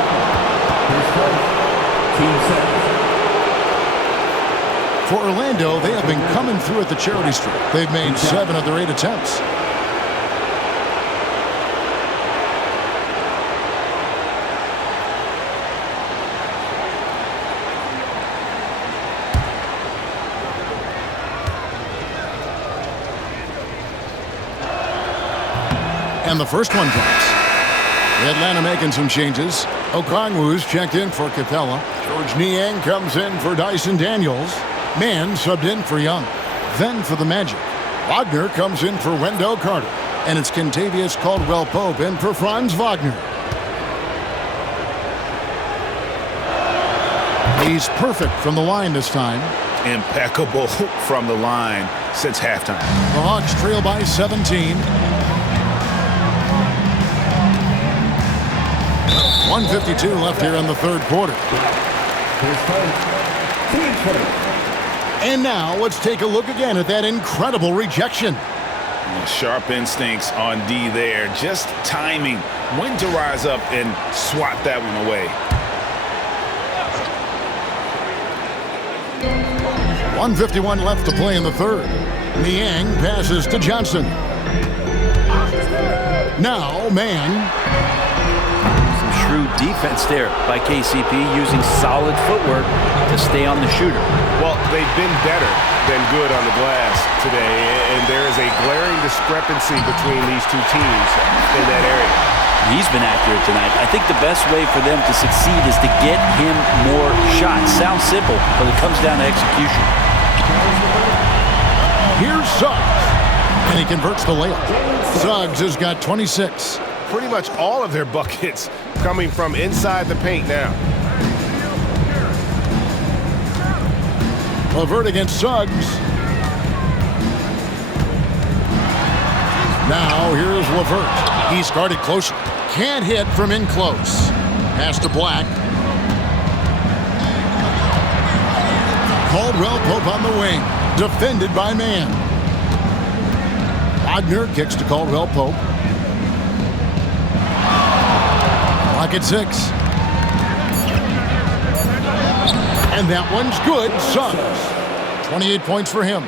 For Orlando, they have been coming through at the charity stripe. They've made 7 of their 8 attempts. And the first one drops. Atlanta making some changes. Okongwu's checked in for Capella. George Niang comes in for Dyson Daniels. Mann subbed in for Young. Then for the Magic, Wagner comes in for Wendell Carter. And it's Kentavious Caldwell-Pope in for Franz Wagner. He's perfect from the line this time. Impeccable from the line since halftime. The Hawks trail by 17. 1:52 left here in the third quarter. And now let's take a look again at that incredible rejection. Sharp instincts on D there. Just timing when to rise up and swat that one away. 1:51 left to play in the third. Niang passes to Johnson. Now Mann. Some shrewd defense there by KCP, using solid footwork to stay on the shooter. Well, they've been better than good on the glass today, and there is a glaring discrepancy between these two teams in that area. He's been accurate tonight. I think the best way for them to succeed is to get him more shots. Sounds simple, but it comes down to execution. Here's Suggs, and he converts the layup. Suggs has got 26. Pretty much all of their buckets coming from inside the paint now. LeVert against Suggs. Now here's LeVert. He's guarded closer. Can't hit from in close. Pass to Black. Caldwell-Pope on the wing. Defended by Mann. Wagner kicks to Caldwell-Pope. Clock at 6. And that one's good. Suggs. 28 points for him.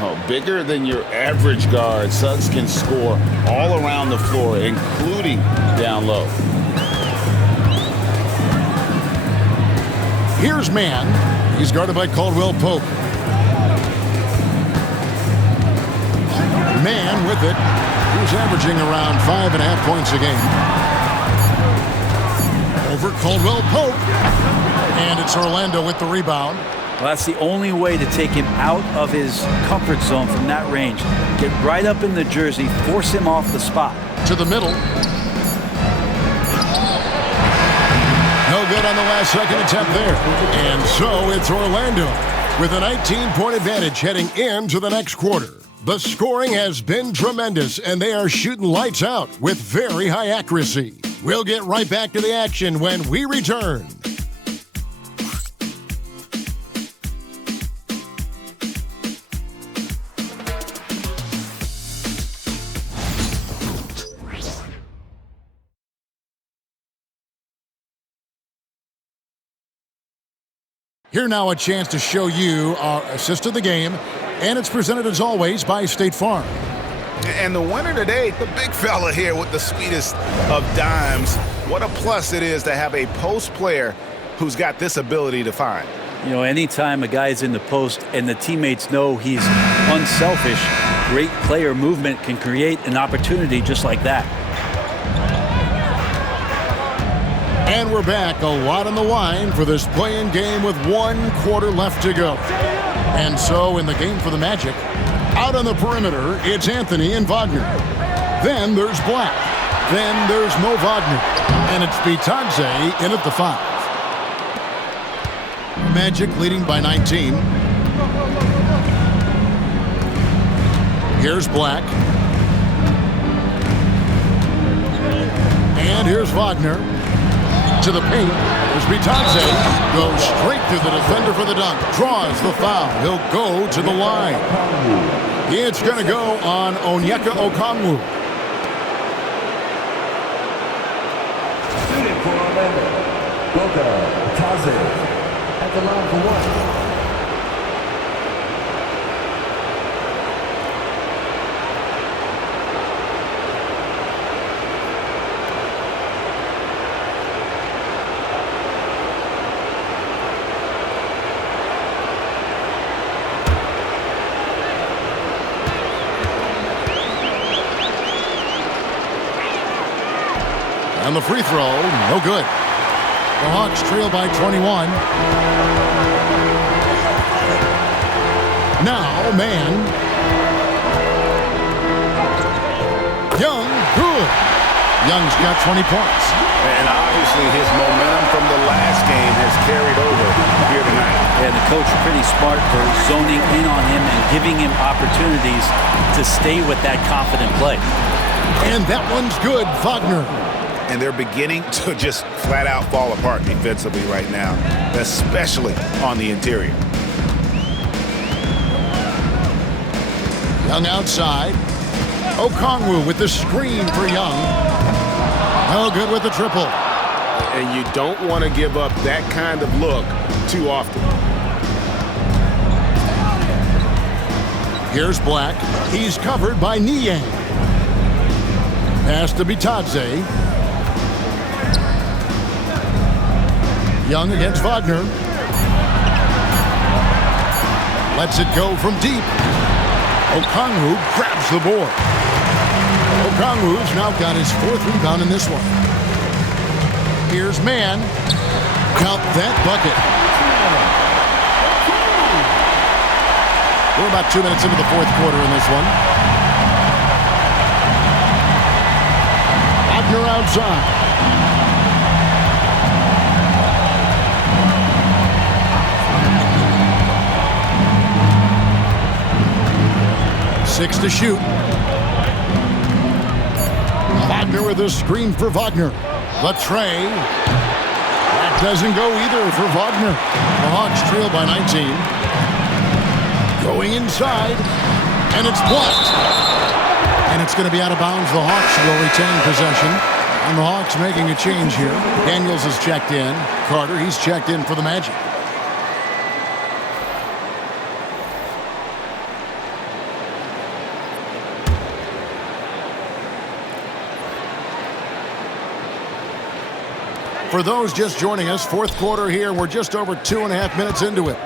Oh, bigger than your average guard, Suggs can score all around the floor, including down low. Here's Mann. He's guarded by Caldwell-Pope. Mann with it. He's averaging around 5.5 points a game. Over Caldwell-Pope. And it's Orlando with the rebound. Well, that's the only way to take him out of his comfort zone from that range. Get right up in the jersey, force him off the spot. To the middle. No good on the last second attempt there. And so it's Orlando with a 19-point advantage heading into the next quarter. The scoring has been tremendous, and they are shooting lights out with very high accuracy. We'll get right back to the action when we return. Here now a chance to show you our assist of the game, and it's presented as always by State Farm. And the winner today, the big fella here with the sweetest of dimes. What a plus it is to have a post player who's got this ability to find. You know, anytime a guy's in the post and the teammates know he's unselfish, great player movement can create an opportunity just like that. And we're back, a lot on the line for this play-in game with 1 quarter left to go. And so in the game for the Magic, out on the perimeter, it's Anthony and Wagner. Then there's Black. Then there's Mo Wagner. And it's Bitadze in at the 5. Magic leading by 19. Here's Black. And here's Wagner. To the paint. There's Bitadze. Goes straight through the defender for the dunk. Draws the foul. He'll go to the line. It's going to go on Onyeka Okongwu. Shooting for Orlando. Bitadze at the line for 1. And the free throw, no good. The Hawks trail by 21. Now, man. Young, good. Young's got 20 points. And obviously his momentum from the last game has carried over here tonight. And the coach pretty smart for zoning in on him and giving him opportunities to stay with that confident play. And that one's good, Wagner. And they're beginning to just flat out fall apart defensively right now, especially on the interior. Young outside. Okongwu with the screen for Young. No good with the triple. And you don't want to give up that kind of look too often. Here's Black. He's covered by Niang. Pass to Bitadze. Young against Wagner. Lets it go from deep. Okongwu grabs the board. Okongwu's now got his 4th rebound in this one. Here's Man. Count that bucket. We're about 2 minutes into the 4th quarter in this one. Wagner outside. Six to shoot. Wagner with a screen for Wagner. The tray. That doesn't go either for Wagner. The Hawks trail by 19. Going inside. And it's blocked. And it's going to be out of bounds. The Hawks will retain possession. And the Hawks making a change here. Daniels has checked in. Carter, he's checked in for the Magic. For those just joining us, 4th quarter here. We're just over 2.5 minutes into it.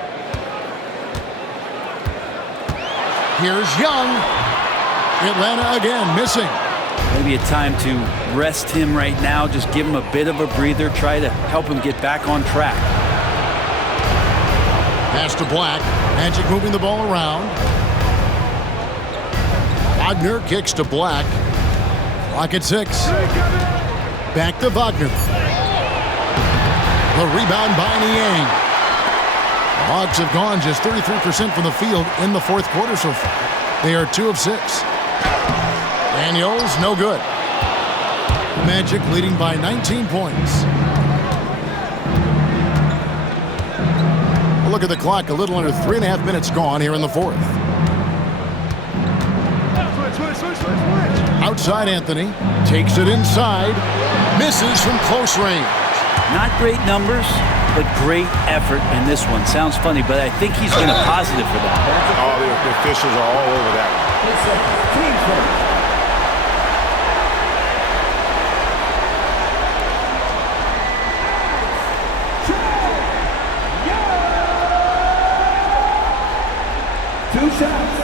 Here's Young. Atlanta again missing. Maybe a time to rest him right now. Just give him a bit of a breather. Try to help him get back on track. Pass to Black. Magic moving the ball around. Wagner kicks to Black. Clock at 6. Back to Wagner. The rebound by Niang. The Hawks have gone just 33% from the field in the 4th quarter so far. They are 2 of 6. Daniels, no good. Magic leading by 19 points. Look at the clock, a little under 3.5 minutes gone here in the 4th. Outside Anthony, takes it inside, misses from close range. Not great numbers, but great effort in this one. Sounds funny, but I think he's been a positive for that. All the officials are all over that one. Two shots.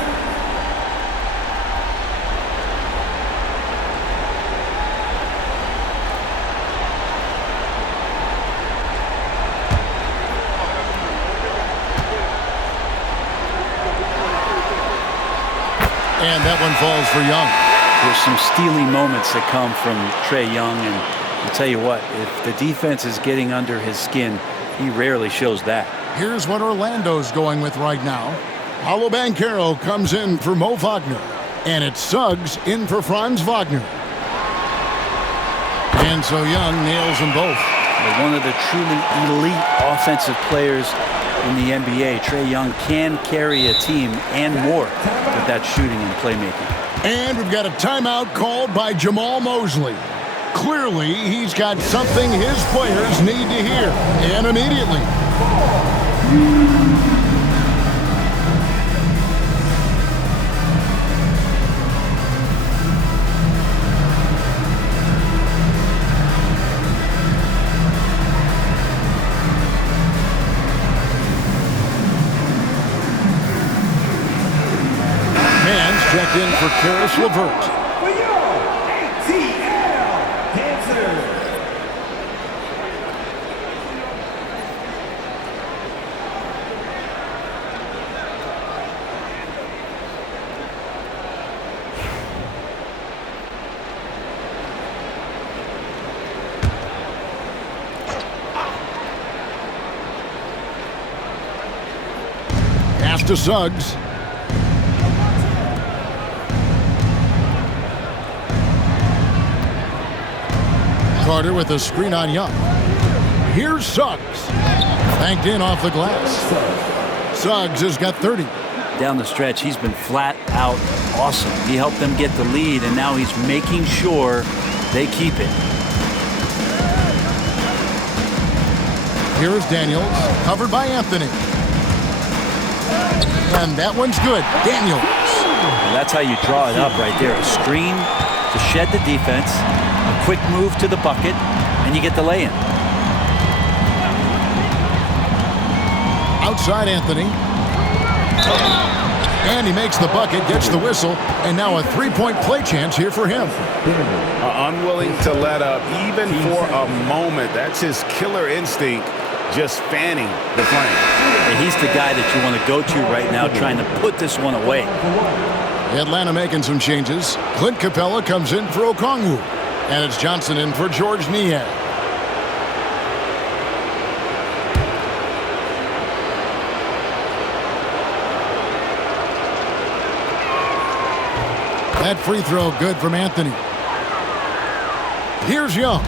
And that one falls for Young. There's some steely moments that come from Trae Young, and I'll tell you what, if the defense is getting under his skin, he rarely shows that. Here's what Orlando's going with right now. Paolo Banchero comes in for Mo Wagner. And it's Suggs in for Franz Wagner. And so Young nails them both. But one of the truly elite offensive players in the NBA, Trae Young can carry a team and more with that shooting and playmaking. And we've got a timeout called by Jamal Mosley. Clearly, he's got something his players need to hear, and immediately. Checked in for Karis LeVert. For your ATL Dancers. Pass to Suggs. Carter with a screen on Young. Here's Suggs. Banked in off the glass. Suggs has got 30. Down the stretch, he's been flat out awesome. He helped them get the lead, and now he's making sure they keep it. Here's Daniels, covered by Anthony. And that one's good. Daniels. That's how you draw it up right there. A screen to shed the defense, a quick move to the bucket, and you get the lay-in. Outside Anthony. And he makes the bucket, gets the whistle, and now a three-point play chance here for him. Unwilling to let up even for a moment. That's his killer instinct, just fanning the flame. And he's the guy that you want to go to right now, trying to put this one away. Atlanta making some changes. Clint Capella comes in for Okongwu. And it's Johnson in for George Niang. That free throw good from Anthony. Here's Young.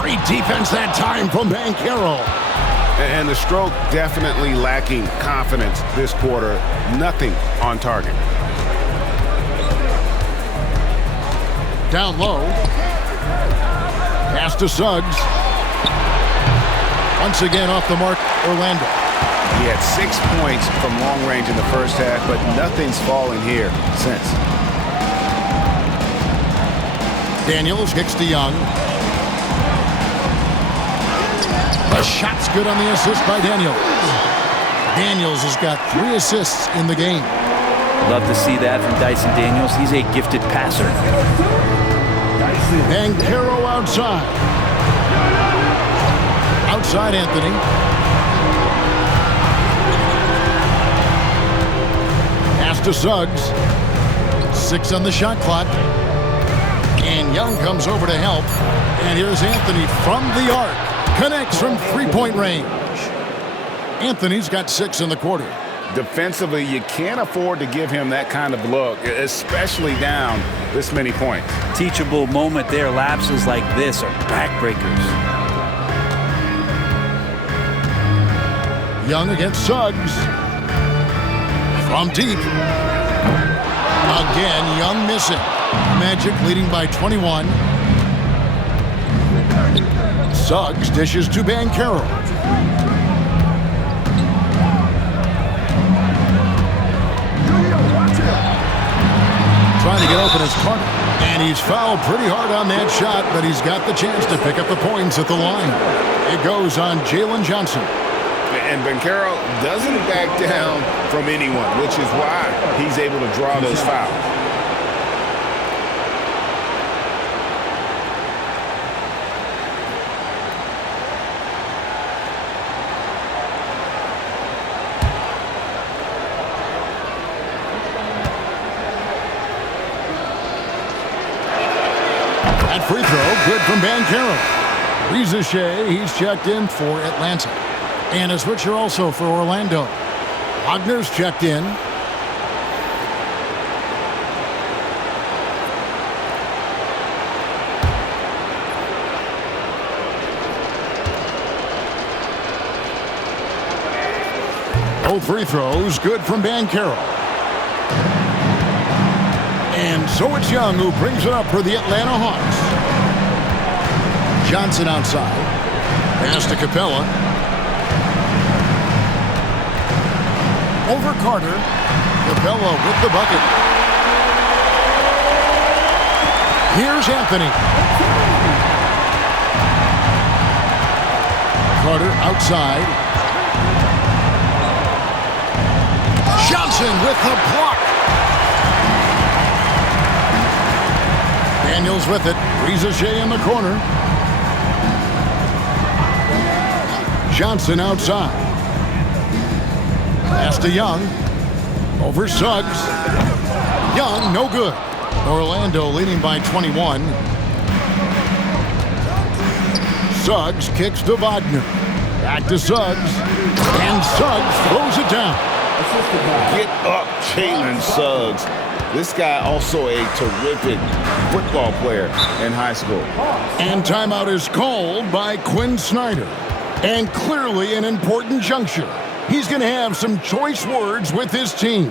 Great defense that time from Banchero. And the stroke definitely lacking confidence this quarter. Nothing on target. Down low. Pass to Suggs. Once again off the mark, Orlando. He had 6 points from long range in the first half, but nothing's fallen here since. Daniels kicks to Young. The shot's good on the assist by Daniels. Daniels has got 3 assists in the game. Love to see that from Dyson Daniels. He's a gifted passer. Banchero outside. Outside Anthony. Pass to Suggs. 6 on the shot clock. And Young comes over to help. And here's Anthony from the arc. Connects from three-point range. Anthony's got 6 in the quarter. Defensively, you can't afford to give him that kind of look, especially down this many points. Teachable moment there. Lapses like this are backbreakers. Young against Suggs. From deep. Again, Young missing. Magic leading by 21. Suggs dishes to Banchero. Trying to get open as Carter. And he's fouled pretty hard on that shot, but he's got the chance to pick up the points at the line. It goes on Jalen Johnson. And Banchero doesn't back down from anyone, which is why he's able to draw those fouls. That free throw, good from Banchero. Rizachet, he's checked in for Atlanta. And a switcher also for Orlando. Wagner's checked in. Both free throws, good from Banchero. And so it's Young who brings it up for the Atlanta Hawks. Johnson outside. Pass to Capella. Over Carter. Capella with the bucket. Here's Anthony. Carter outside. Johnson with the block. Daniels with it. Rizachet in the corner. Johnson outside. Pass to Young. Over Suggs. Young, no good. Orlando leading by 21. Suggs kicks to Wagner. Back to Suggs. And Suggs throws it down. Get up, Jalen Suggs. This guy also a terrific football player in high school. And timeout is called by Quinn Snyder. And clearly an important juncture. He's going to have some choice words with his team.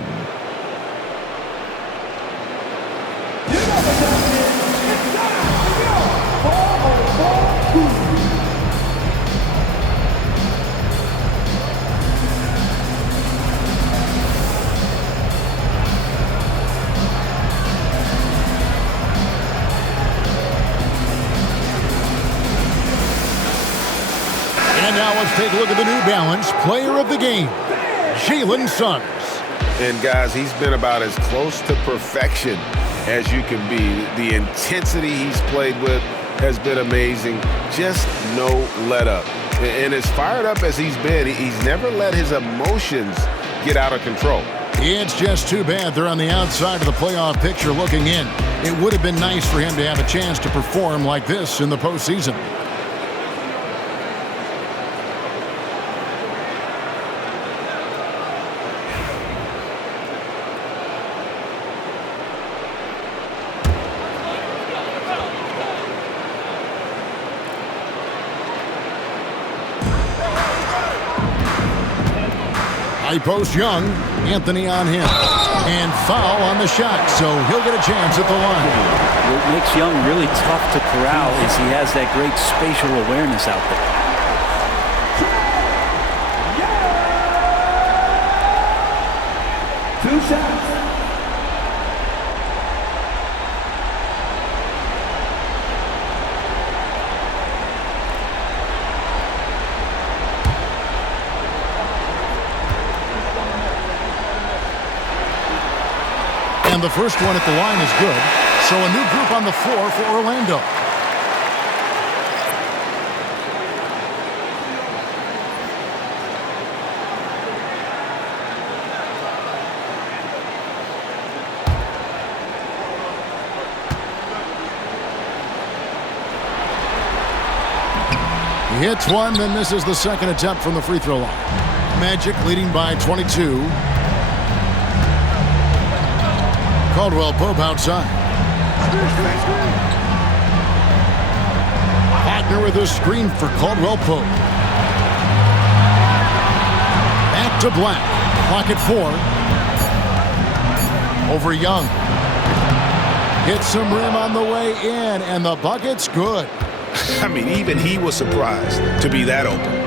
And now let's take a look at the New Balance Player of the Game, Jalen Suggs. And guys, he's been about as close to perfection as you can be. The intensity he's played with has been amazing. Just no let up. And as fired up as he's been, he's never let his emotions get out of control. It's just too bad they're on the outside of the playoff picture looking in. It would have been nice for him to have a chance to perform like this in the postseason. High post Young, Anthony on him, and foul on the shot, so he'll get a chance at the line. What makes Young really tough to corral is he has that great spatial awareness out there. 2 shots. And the first one at the line is good. So a new group on the floor for Orlando. He hits one, then misses the second attempt from the free throw line. Magic leading by 22. Caldwell Pope outside. Wagner with a screen for Caldwell Pope. Back to Black. Clock at 4. Over Young. Hits some rim on the way in, and the bucket's good. I mean, even he was surprised to be that open.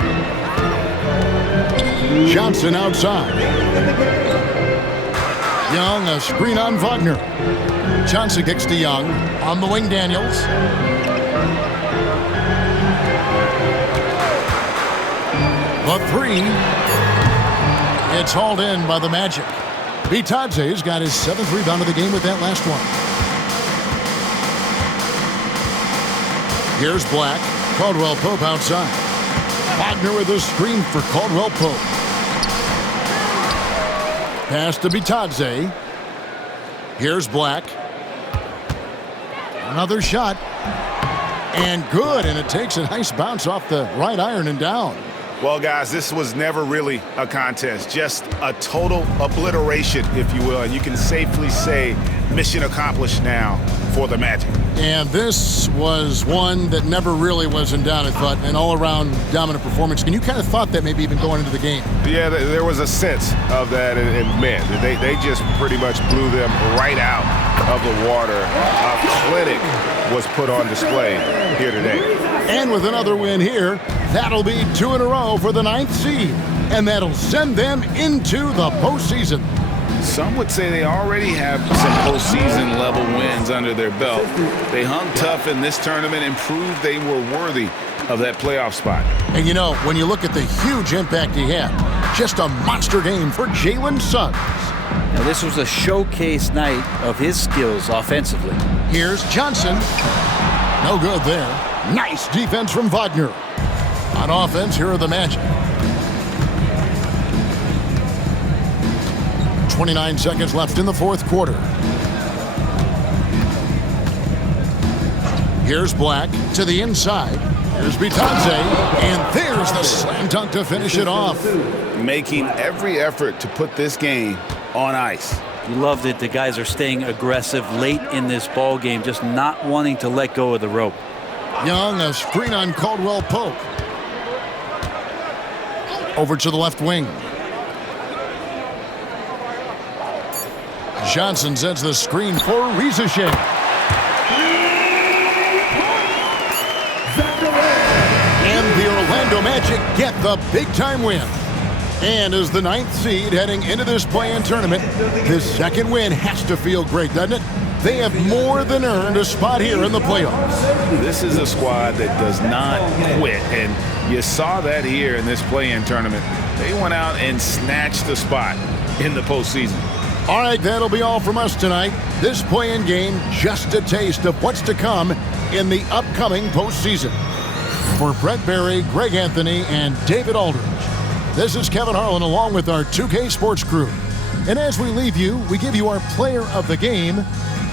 Johnson outside. Young, a screen on Wagner. Johnson kicks to Young. On the wing, Daniels. The three. It's hauled in by the Magic. Bitadze's got his 7th rebound of the game with that last one. Here's Black. Caldwell Pope outside. Wagner with a screen for Caldwell Pope. Pass to Bitadze. Here's Black. Another shot. And good, and it takes a nice bounce off the right iron and down. Well, guys, this was never really a contest, just a total obliteration, if you will. And you can safely say mission accomplished now for the Magic. And this was one that never really was in doubt, I thought, an all-around dominant performance. And you kind of thought that maybe even going into the game. Yeah, there was a sense of that, and man, they just pretty much blew them right out of the water. A clinic was put on display here today. And with another win here, that'll be 2 in a row for the 9th seed. And that'll send them into the postseason. Some would say they already have some postseason level wins under their belt. They hung tough in this tournament and proved they were worthy of that playoff spot. And you know, when you look at the huge impact he had, just a monster game for Jalen Suggs. Now, this was a showcase night of his skills offensively. Here's Johnson. No good there. Nice defense from Wagner. On offense, here are the Magic. 29 seconds left in the 4th quarter. Here's Black to the inside. Here's Bitadze, and there's the slam dunk to finish it off. Making every effort to put this game on ice. You love that the guys are staying aggressive late in this ball game, just not wanting to let go of the rope. Young, a screen on Caldwell Pope. Over to the left wing. Johnson sets the screen for Rizachet. And the Orlando Magic get the big-time win. And as the 9th seed heading into this play-in tournament, this second win has to feel great, doesn't it? They have more than earned a spot here in the playoffs. This is a squad that does not quit, and you saw that here in this play-in tournament. They went out and snatched the spot in the postseason. All right, that'll be all from us tonight. This play-in game, just a taste of what's to come in the upcoming postseason. For Brett Berry, Greg Anthony, and David Aldridge, this is Kevin Harlan along with our 2K Sports crew. And as we leave you, we give you our player of the game,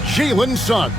Jalen Suggs.